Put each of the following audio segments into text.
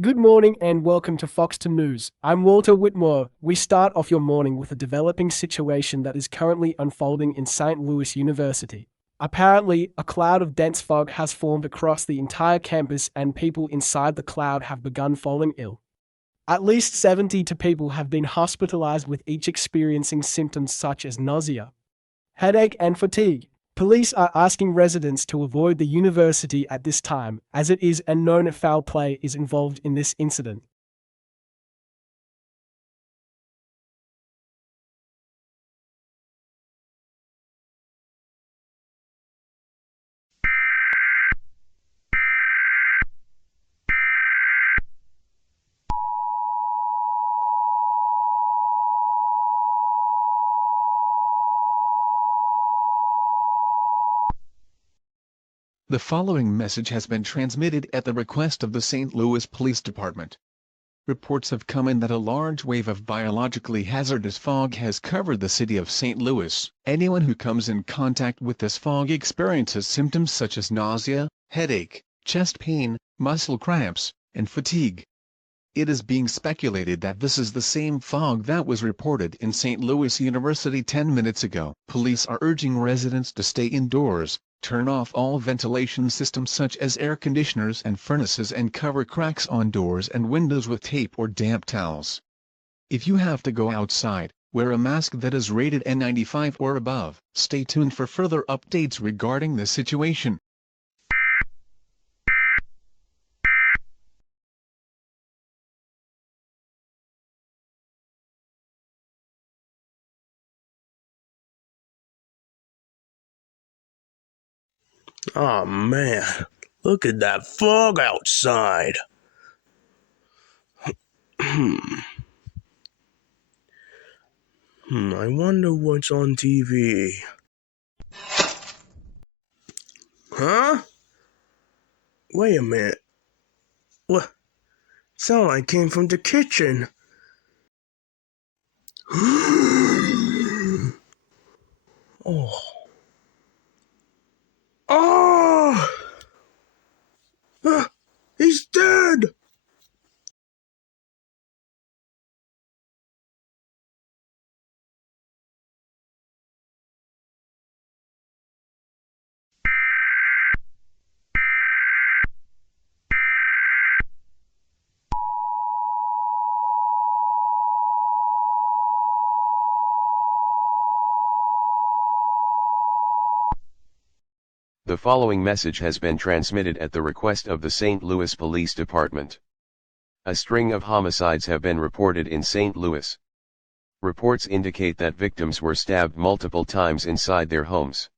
Good morning and welcome to Foxton News. I'm Walter Whitmore. We start off your morning with a developing situation that is currently unfolding in St. Louis University. Apparently, a cloud of dense fog has formed across the entire campus and people inside the cloud have begun falling ill. At least 72 people have been hospitalized with each experiencing symptoms such as nausea, headache and fatigue. Police are asking residents to avoid the university at this time, as it is unknown if foul play is involved in this incident. The following message has been transmitted at the request of the St. Louis Police Department. Reports have come in that a large wave of biologically hazardous fog has covered the city of St. Louis. Anyone who comes in contact with this fog experiences symptoms such as nausea, headache, chest pain, muscle cramps, and fatigue. It is being speculated that this is the same fog that was reported in St. Louis University 10 minutes ago. Police are urging residents to stay indoors, turn off all ventilation systems such as air conditioners and furnaces and cover cracks on doors and windows with tape or damp towels. If you have to go outside, wear a mask that is rated N95 or above. Stay tuned for further updates regarding this situation. Oh man, look at that fog outside. I wonder what's on TV. Huh? Wait a minute. What? Sound like it came from the kitchen. Oh. Oh! He's dead! The following message has been transmitted at the request of the St. Louis Police Department. A string of homicides have been reported in St. Louis. Reports indicate that victims were stabbed multiple times inside their homes.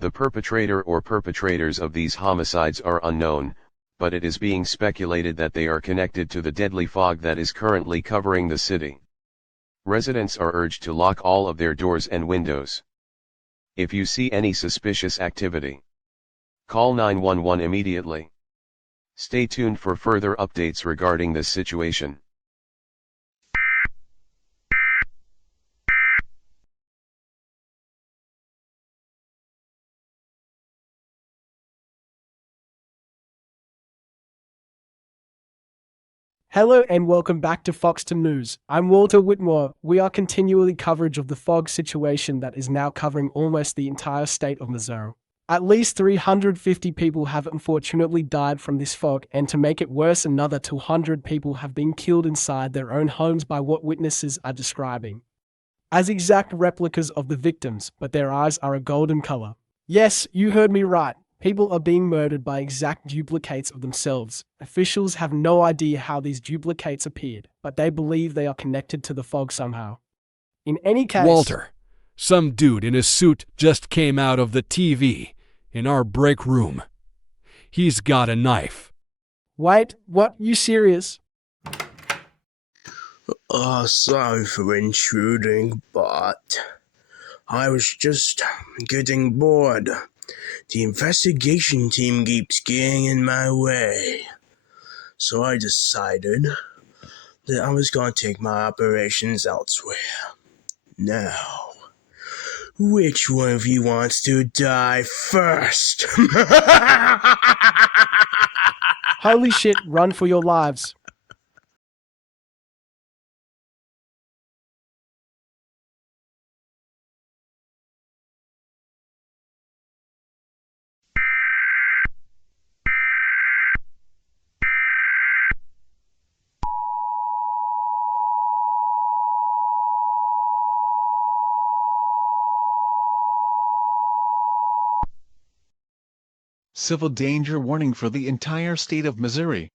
The perpetrator or perpetrators of these homicides are unknown, but it is being speculated that they are connected to the deadly fog that is currently covering the city. Residents are urged to lock all of their doors and windows. If you see any suspicious activity, call 911 immediately. Stay tuned for further updates regarding this situation. Hello and welcome back to Foxton News. I'm Walter Whitmore. We are continually coverage of the fog situation that is now covering almost the entire state of Missouri. At least 350 people have unfortunately died from this fog, and to make it worse, another 200 people have been killed inside their own homes by what witnesses are describing as exact replicas of the victims, but their eyes are a golden color. Yes, you heard me right. People are being murdered by exact duplicates of themselves. Officials have no idea how these duplicates appeared, but they believe they are connected to the fog somehow. In any case, Walter, some dude in a suit just came out of the TV in our break room. He's got a knife. Wait, what? You serious? Sorry for intruding, but I was just getting bored. The investigation team keeps getting in my way. So I decided that I was going to take my operations elsewhere. Now, which one of you wants to die first? Holy shit, run for your lives. Civil danger warning for the entire state of Missouri.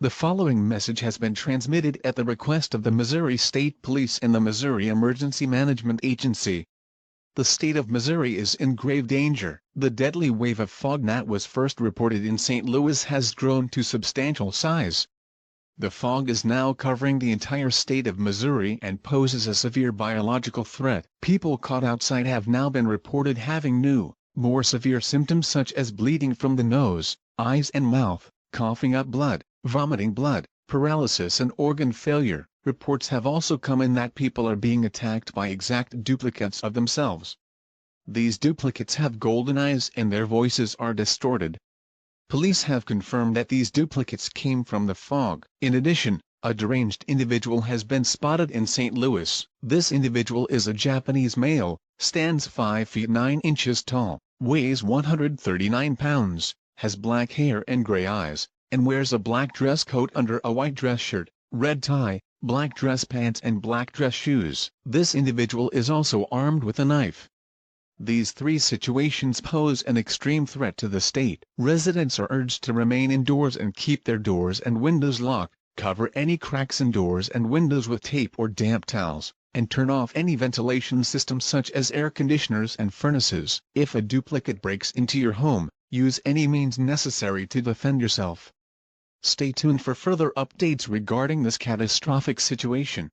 The following message has been transmitted at the request of the Missouri State Police and the Missouri Emergency Management Agency. The state of Missouri is in grave danger. The deadly wave of fog that was first reported in St. Louis has grown to substantial size. The fog is now covering the entire state of Missouri and poses a severe biological threat. People caught outside have now been reported having new, more severe symptoms such as bleeding from the nose, eyes and mouth, coughing up blood, vomiting blood, paralysis and organ failure. Reports have also come in that people are being attacked by exact duplicates of themselves. These duplicates have golden eyes and their voices are distorted. Police have confirmed that these duplicates came from the fog. In addition, a deranged individual has been spotted in St. Louis. This individual is a Japanese male, stands 5 feet 9 inches tall, weighs 139 pounds, has black hair and gray eyes, and wears a black dress coat under a white dress shirt, red tie, black dress pants and black dress shoes. This individual is also armed with a knife. These three situations pose an extreme threat to the state. Residents are urged to remain indoors and keep their doors and windows locked, cover any cracks in doors and windows with tape or damp towels, and turn off any ventilation systems such as air conditioners and furnaces. If a duplicate breaks into your home, use any means necessary to defend yourself. Stay tuned for further updates regarding this catastrophic situation.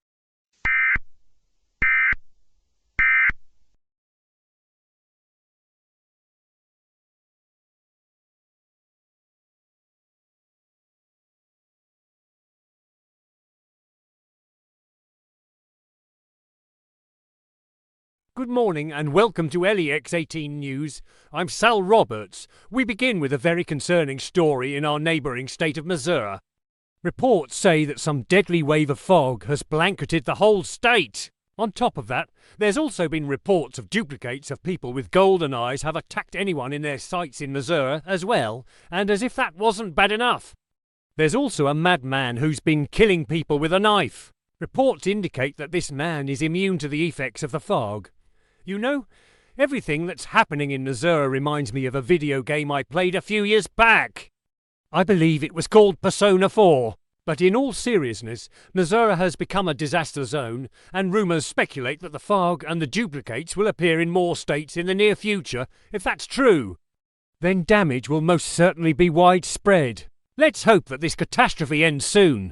Good morning and welcome to LEX18 News. I'm Sal Roberts. We begin with a very concerning story in our neighbouring state of Missouri. Reports say that some deadly wave of fog has blanketed the whole state. On top of that, there's also been reports of duplicates of people with golden eyes have attacked anyone in their sights in Missouri as well, and as if that wasn't bad enough. There's also a madman who's been killing people with a knife. Reports indicate that this man is immune to the effects of the fog. You know, everything that's happening in Missouri reminds me of a video game I played a few years back. I believe it was called Persona 4. But in all seriousness, Missouri has become a disaster zone, and rumours speculate that the fog and the duplicates will appear in more states in the near future. If that's true, then damage will most certainly be widespread. Let's hope that this catastrophe ends soon.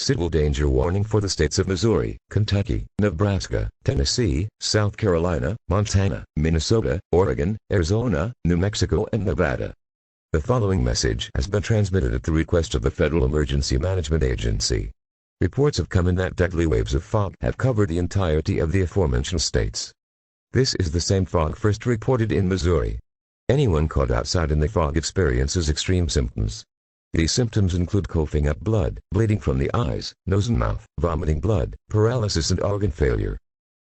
Civil danger warning for the states of Missouri, Kentucky, Nebraska, Tennessee, South Carolina, Montana, Minnesota, Oregon, Arizona, New Mexico and Nevada. The following message has been transmitted at the request of the Federal Emergency Management Agency. Reports have come in that deadly waves of fog have covered the entirety of the aforementioned states. This is the same fog first reported in Missouri. Anyone caught outside in the fog experiences extreme symptoms. These symptoms include coughing up blood, bleeding from the eyes, nose and mouth, vomiting blood, paralysis and organ failure.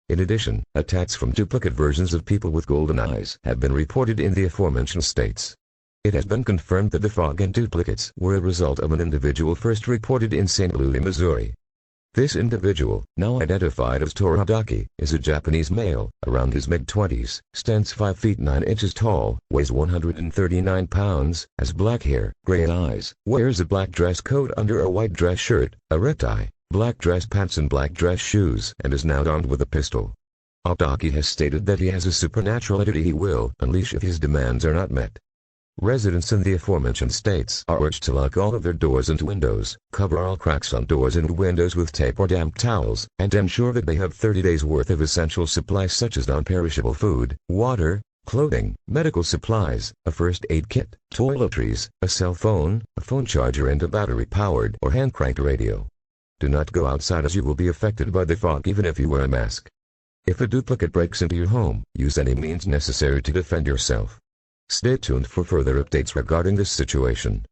In addition, attacks from duplicate versions of people with golden eyes have been reported in the aforementioned states. It has been confirmed that the fog and duplicates were a result of an individual first reported in St. Louis, Missouri. This individual, now identified as Toradaki, is a Japanese male, around his mid-20s, stands 5 feet 9 inches tall, weighs 139 pounds, has black hair, gray eyes, wears a black dress coat under a white dress shirt, a red tie, black dress pants and black dress shoes, and is now armed with a pistol. Toradaki has stated that he has a supernatural ability he will unleash if his demands are not met. Residents in the aforementioned states are urged to lock all of their doors and windows, cover all cracks on doors and windows with tape or damp towels, and ensure that they have 30 days worth of essential supplies such as non-perishable food, water, clothing, medical supplies, a first aid kit, toiletries, a cell phone, a phone charger and a battery-powered or hand-cranked radio. Do not go outside as you will be affected by the fog even if you wear a mask. If a duplicate breaks into your home, use any means necessary to defend yourself. Stay tuned for further updates regarding this situation.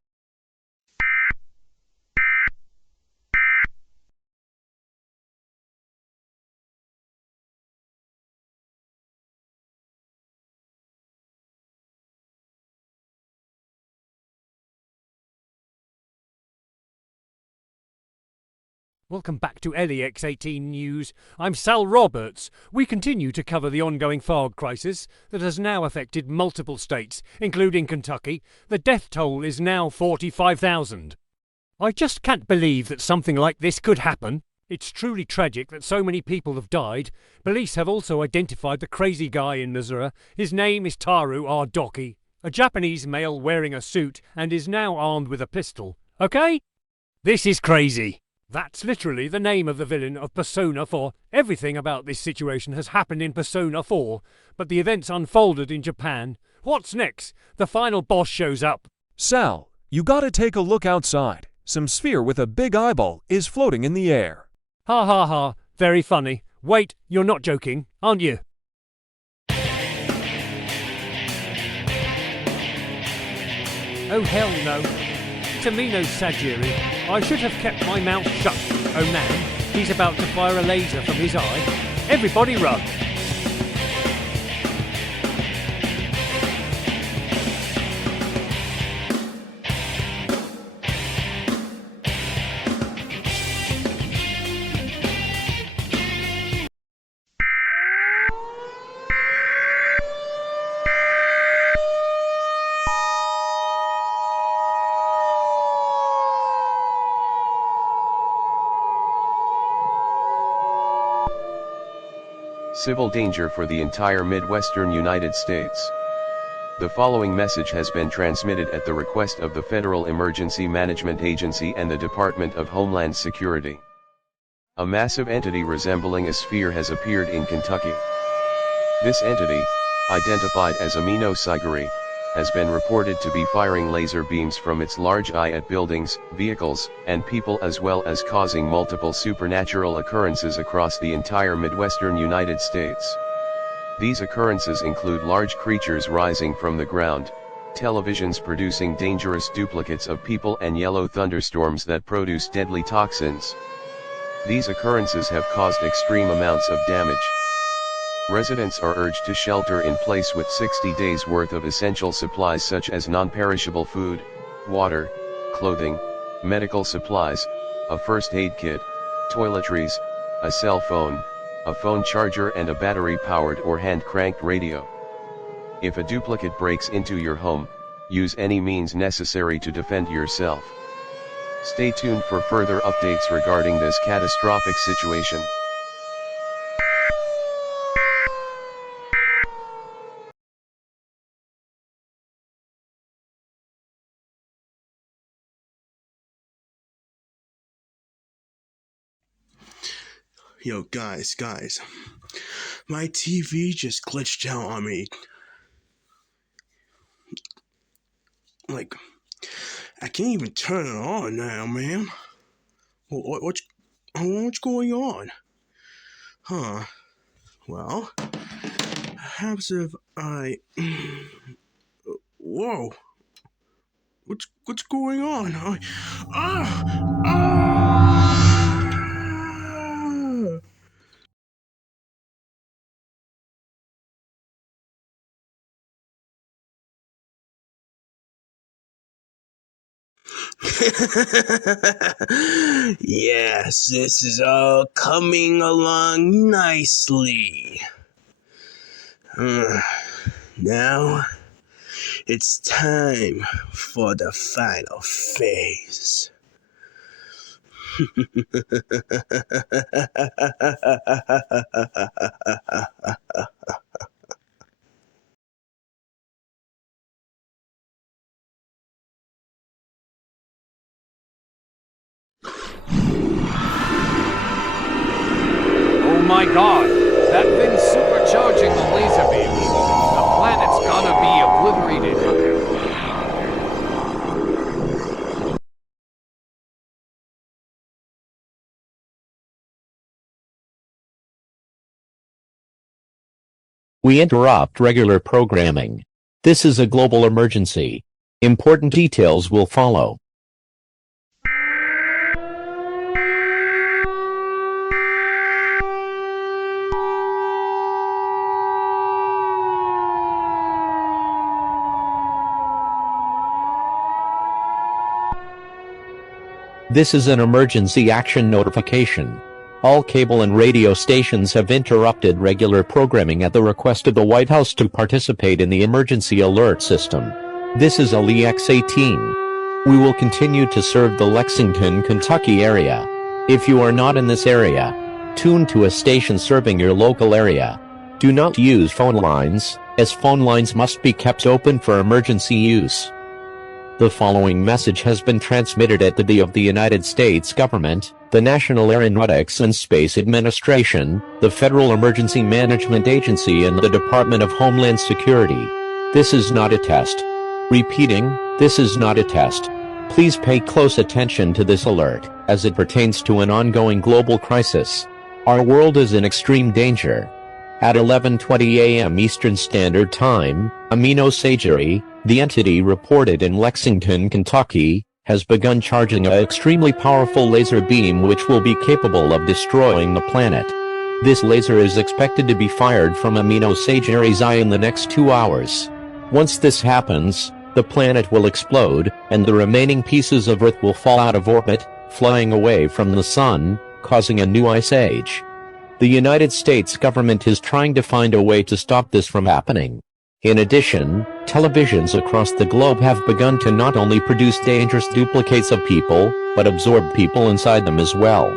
Welcome back to LEX18 News. I'm Sal Roberts. We continue to cover the ongoing fog crisis that has now affected multiple states, including Kentucky. The death toll is now 45,000. I just can't believe that something like this could happen. It's truly tragic that so many people have died. Police have also identified the crazy guy in Missouri. His name is Taru Ardoki, a Japanese male wearing a suit and is now armed with a pistol. Okay? This is crazy. That's literally the name of the villain of Persona 4. Everything about this situation has happened in Persona 4, but the events unfolded in Japan. What's next? The final boss shows up. Sal, you gotta take a look outside. Some sphere with a big eyeball is floating in the air. Ha ha ha, very funny. Wait, you're not joking, aren't you? Oh hell no. Tamino Sajiri. I should have kept my mouth shut. Oh man, he's about to fire a laser from his eye. Everybody run! Civil danger for the entire Midwestern United States. The following message has been transmitted at the request of the Federal Emergency Management Agency and the Department of Homeland Security. A massive entity resembling a sphere has appeared in Kentucky. This entity, identified as Amino Siguri, has been reported to be firing laser beams from its large eye at buildings, vehicles, and people, as well as causing multiple supernatural occurrences across the entire Midwestern United States. These occurrences include large creatures rising from the ground, televisions producing dangerous duplicates of people, and yellow thunderstorms that produce deadly toxins. These occurrences have caused extreme amounts of damage. Residents are urged to shelter in place with 60 days worth of essential supplies such as non-perishable food, water, clothing, medical supplies, a first aid kit, toiletries, a cell phone, a phone charger and a battery-powered or hand-cranked radio. If a duplicate breaks into your home, use any means necessary to defend yourself. Stay tuned for further updates regarding this catastrophic situation. Yo, guys, my TV just glitched out on me. Like, I can't even turn it on now, man. What's going on? Huh. Well, perhaps if I... Whoa. What's going on? Ah! Yes, this is all coming along nicely. Now, it's time for the final phase. Oh my god, that thing's supercharging the laser beam. The planet's gonna be obliterated. We interrupt regular programming. This is a global emergency. Important details will follow. This is an emergency action notification. All cable and radio stations have interrupted regular programming at the request of the White House to participate in the emergency alert system. This is LEX-18. We will continue to serve the Lexington, Kentucky area. If you are not in this area, tune to a station serving your local area. Do not use phone lines, as phone lines must be kept open for emergency use. The following message has been transmitted at the of the United States government, the National Aeronautics and Space Administration, the Federal Emergency Management Agency and the Department of Homeland Security. This is not a test. Repeating, this is not a test. Please pay close attention to this alert, as it pertains to an ongoing global crisis. Our world is in extreme danger. At 11:20 a.m. Eastern Standard Time, Amino Sagiri, the entity reported in Lexington, Kentucky, has begun charging an extremely powerful laser beam which will be capable of destroying the planet. This laser is expected to be fired from Amino Sagiri's eye in the next 2 hours. Once this happens, the planet will explode, and the remaining pieces of Earth will fall out of orbit, flying away from the sun, causing a new ice age. The United States government is trying to find a way to stop this from happening. In addition, televisions across the globe have begun to not only produce dangerous duplicates of people, but absorb people inside them as well.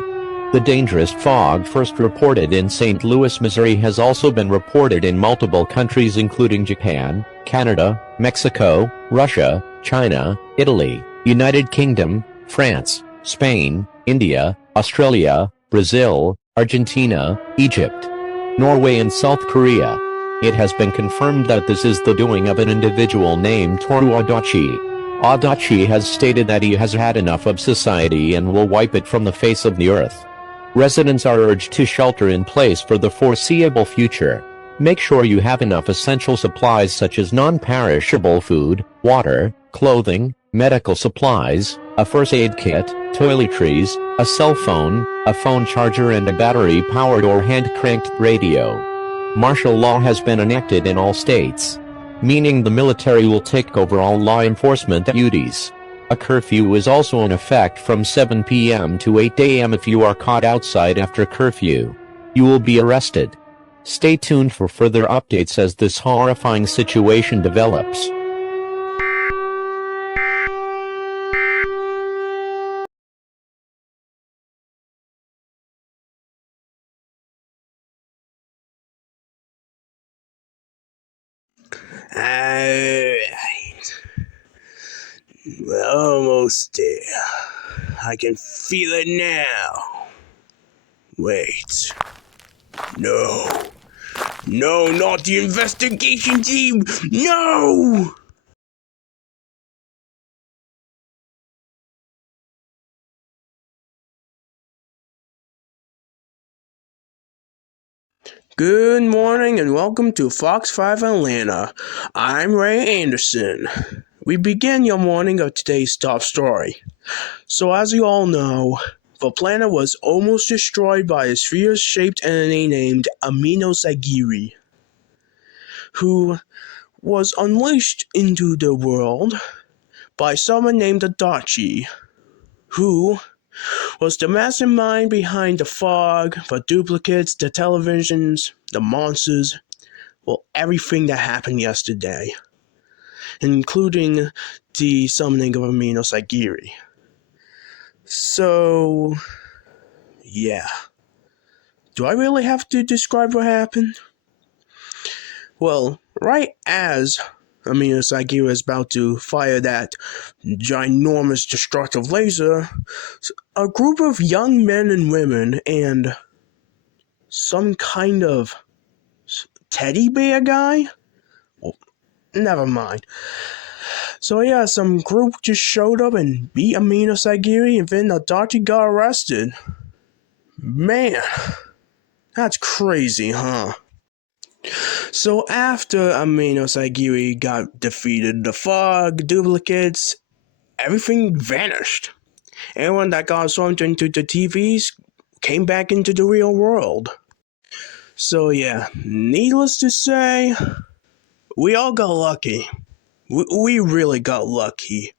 The dangerous fog first reported in St. Louis, Missouri has also been reported in multiple countries including Japan, Canada, Mexico, Russia, China, Italy, United Kingdom, France, Spain, India, Australia, Brazil, Argentina, Egypt, Norway and South Korea. It has been confirmed that this is the doing of an individual named Toru Adachi. Adachi has stated that he has had enough of society and will wipe it from the face of the earth. Residents are urged to shelter in place for the foreseeable future. Make sure you have enough essential supplies such as non-perishable food, water, clothing, medical supplies, a first aid kit, toiletries, a cell phone, a phone charger and a battery-powered or hand-cranked radio. Martial law has been enacted in all states, meaning the military will take over all law enforcement duties. A curfew is also in effect from 7 p.m. to 8 a.m. If you are caught outside after curfew, you will be arrested. Stay tuned for further updates as this horrifying situation develops. Alright. We're almost there. I can feel it now. Wait. No. No, not the investigation team! No! Good morning and welcome to Fox 5 Atlanta. I'm Ray Anderson. We begin your morning of today's top story. So as you all know, the planet was almost destroyed by a sphere-shaped entity named Amino Sagiri, who was unleashed into the world by someone named Adachi, who was the mastermind behind the fog, the duplicates, the televisions, the monsters, well, everything that happened yesterday, including the summoning of Amino Sagiri. So, yeah. Do I really have to describe what happened? Well, right as Amino is about to fire that ginormous destructive laser, a group of young men and women and some kind of teddy bear guy? Well, never mind. So yeah, some group just showed up and beat Amino Sagiri, and then the doctor got arrested. Man, that's crazy, huh? So after Amino Sagiri got defeated, the Fog, duplicates, everything vanished. Everyone that got swarmed into the TVs came back into the real world. So yeah, needless to say, we all got lucky. We really got lucky.